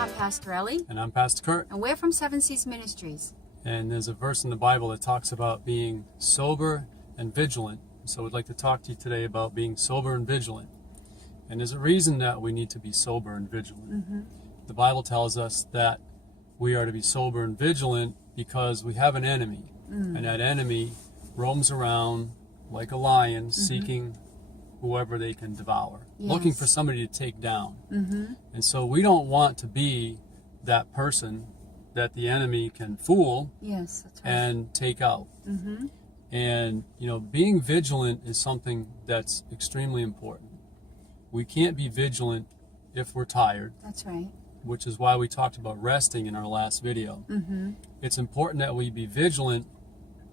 I'm Pastor Ellie. And I'm Pastor Curt. And we're from Seven Seas Ministries. And there's a verse in the Bible that talks about being sober and vigilant. So we'd like to talk to you today about being sober and vigilant. And there's a reason that we need to be sober and vigilant. Mm-hmm. The Bible tells us that we are to be sober and vigilant because we have an enemy. And that enemy roams around like a lion, seeking whoever they can devour, looking for somebody to take down. And so we don't want to be that person that the enemy can fool Yes, that's right. and take out. And, you know, being vigilant is something that's extremely important. We can't be vigilant if we're tired, That's right. which is why we talked about resting in our last video. It's important that we be vigilant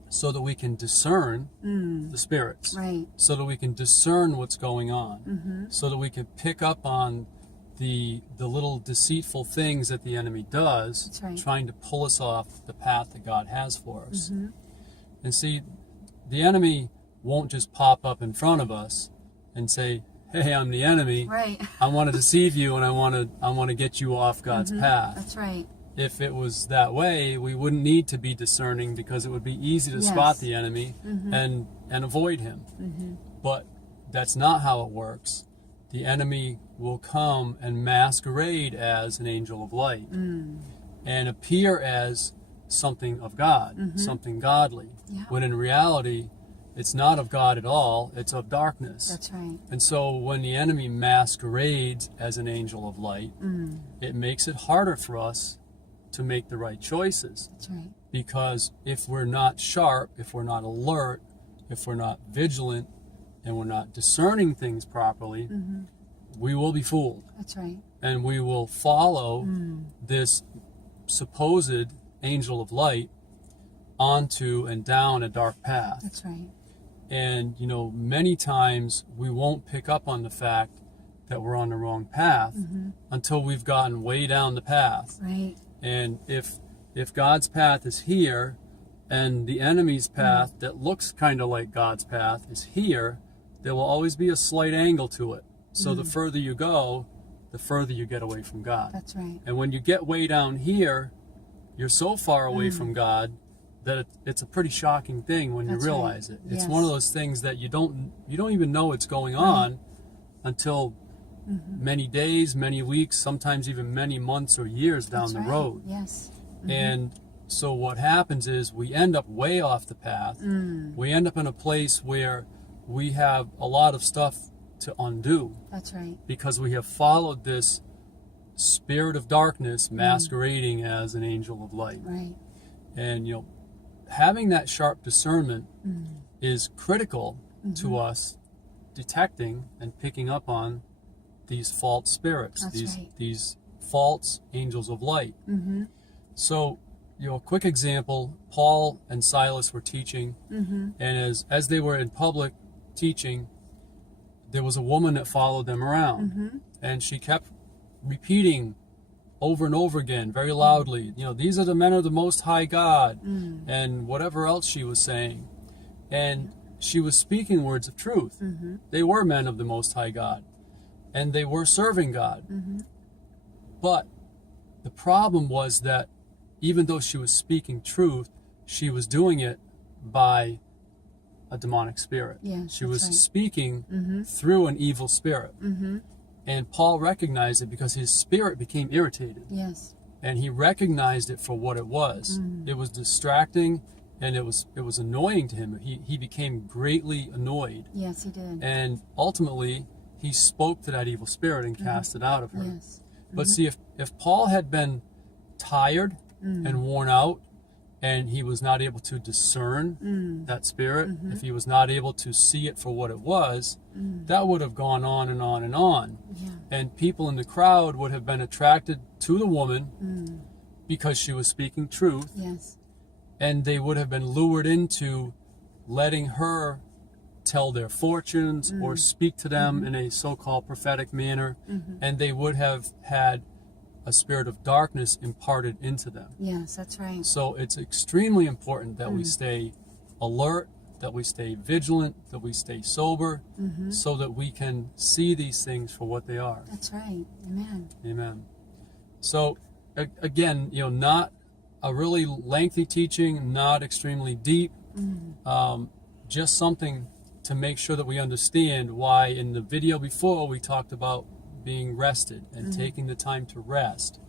so that we can discern the spirits, Right. so that we can discern what's going on, so that we can pick up on the little deceitful things that the enemy does, That's right. trying to pull us off the path that God has for us. And see, the enemy won't just pop up in front of us and say, "Hey, I'm the enemy. Right. I want to deceive you, and I want to get you off God's path." That's right. If it was that way, we wouldn't need to be discerning because it would be easy to spot the enemy and avoid him. But that's not how it works. The enemy will come and masquerade as an angel of light and appear as something of God, something godly, Yeah. when in reality, it's not of God at all, it's of darkness. That's right. And so when the enemy masquerades as an angel of light, it makes it harder for us to make the right choices. That's right. Because if we're not sharp, if we're not alert, if we're not vigilant, and we're not discerning things properly, we will be fooled. That's right. And we will follow this supposed angel of light onto and down a dark path. That's right. And, you know, many times we won't pick up on the fact that we're on the wrong path until we've gotten way down the path. Right. And if God's path is here and the enemy's path that looks kind of like God's path is here, there will always be a slight angle to it. So the further you go, the further you get away from God. That's right. And when you get way down here, you're so far away from God that it's a pretty shocking thing when That's you realize right. it. It's Yes. one of those things that you don't even know it's going on until many days, many weeks, sometimes even many months or years down That's the right. road. Yes. And so what happens is we end up way off the path. We end up in a place where we have a lot of stuff to undo That's right. because we have followed this spirit of darkness masquerading as an angel of light. Right. And, you know, having that sharp discernment is critical to us detecting and picking up on these false spirits, That's right. these false angels of light. So, you know, a quick example, Paul and Silas were teaching, and as they were in public teaching, there was a woman that followed them around, and she kept repeating over and over again, very loudly, you know, "These are the men of the Most High God," and whatever else she was saying. And she was speaking words of truth. They were men of the Most High God, and they were serving God. But the problem was that even though she was speaking truth, she was doing it by a demonic spirit. Yes, she that's was right. speaking through an evil spirit. And Paul recognized it because his spirit became irritated. Yes. And he recognized it for what it was. It was distracting, and it was annoying to him. He became greatly annoyed. Yes, he did. And ultimately, he spoke to that evil spirit and cast it out of her. Yes. But see, if Paul had been tired and worn out, and he was not able to discern that spirit, if he was not able to see it for what it was, that would have gone on and on and on. Yeah. And people in the crowd would have been attracted to the woman because she was speaking truth, Yes. and they would have been lured into letting her tell their fortunes or speak to them in a so-called prophetic manner, and they would have had a spirit of darkness imparted into them. Yes, that's right. So it's extremely important that we stay alert, that we stay vigilant, that we stay sober, so that we can see these things for what they are. That's right. Amen. Amen. So again, not a really lengthy teaching, not extremely deep, just something to make sure that we understand why in the video before we talked about being rested and taking the time to rest,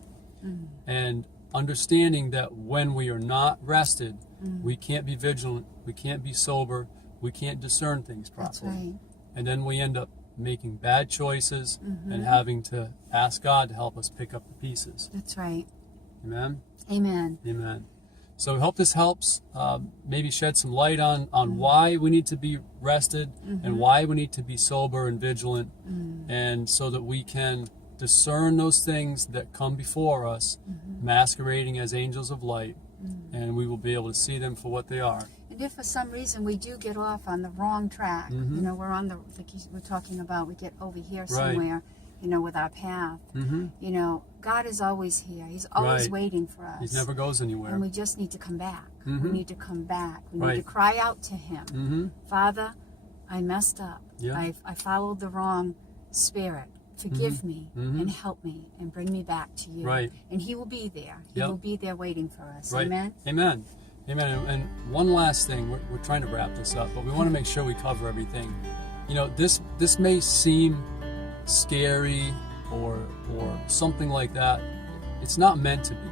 and understanding that when we are not rested, we can't be vigilant, we can't be sober, we can't discern things properly. That's right. And then we end up making bad choices and having to ask God to help us pick up the pieces. That's right. Amen? Amen. Amen. So we hope this helps maybe shed some light on why we need to be rested and why we need to be sober and vigilant, and so that we can discern those things that come before us, masquerading as angels of light, and we will be able to see them for what they are. And if for some reason we do get off on the wrong track, we're on like we're talking about, we get over here somewhere, with our path, God is always here. He's always waiting for us. He never goes anywhere. And we just need to come back. We need to come back. We need to Right. cry out to Him. Father, I messed up. Yeah. I followed the wrong spirit. Forgive me and help me and bring me back to you. Right. And He will be there. He Yep. will be there waiting for us. Right. Amen? Amen. Amen. And one last thing, we're trying to wrap this up, but we want to make sure we cover everything. This may seem scary or something like that. It's not meant to be.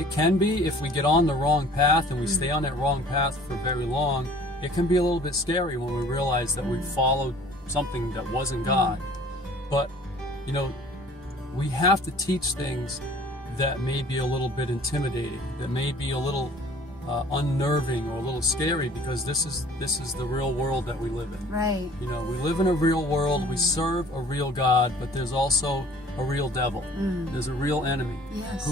It can be if we get on the wrong path and we stay on that wrong path for very long. It can be a little bit scary when we realize that we followed something that wasn't God. But we have to teach things that may be a little bit intimidating, that may be a little unnerving or a little scary, because this is the real world that we live in. Right. We live in a real world. We serve a real God, but there's also a real devil. There's a real enemy. Yes.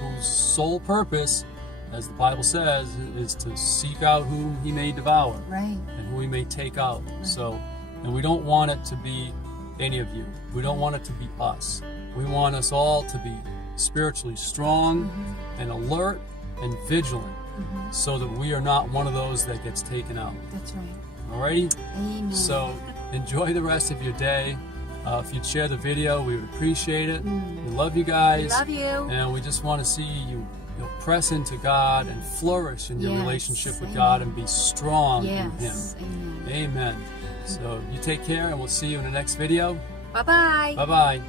Whose sole purpose, as the Bible says, is to seek out whom he may devour, Right. and who he may take out. So, and we don't want it to be any of you. We don't want it to be us. We want us all to be spiritually strong and alert and vigilant, so that we are not one of those that gets taken out. That's right. Alrighty? Amen. So enjoy the rest of your day. If you'd share the video, we would appreciate it. We love you guys. Love you. And we just want to see you press into God and flourish in your Yes. relationship with Amen. God and be strong Yes. in Him. Amen. Amen. So you take care, and we'll see you in the next video. Bye-bye. Bye-bye.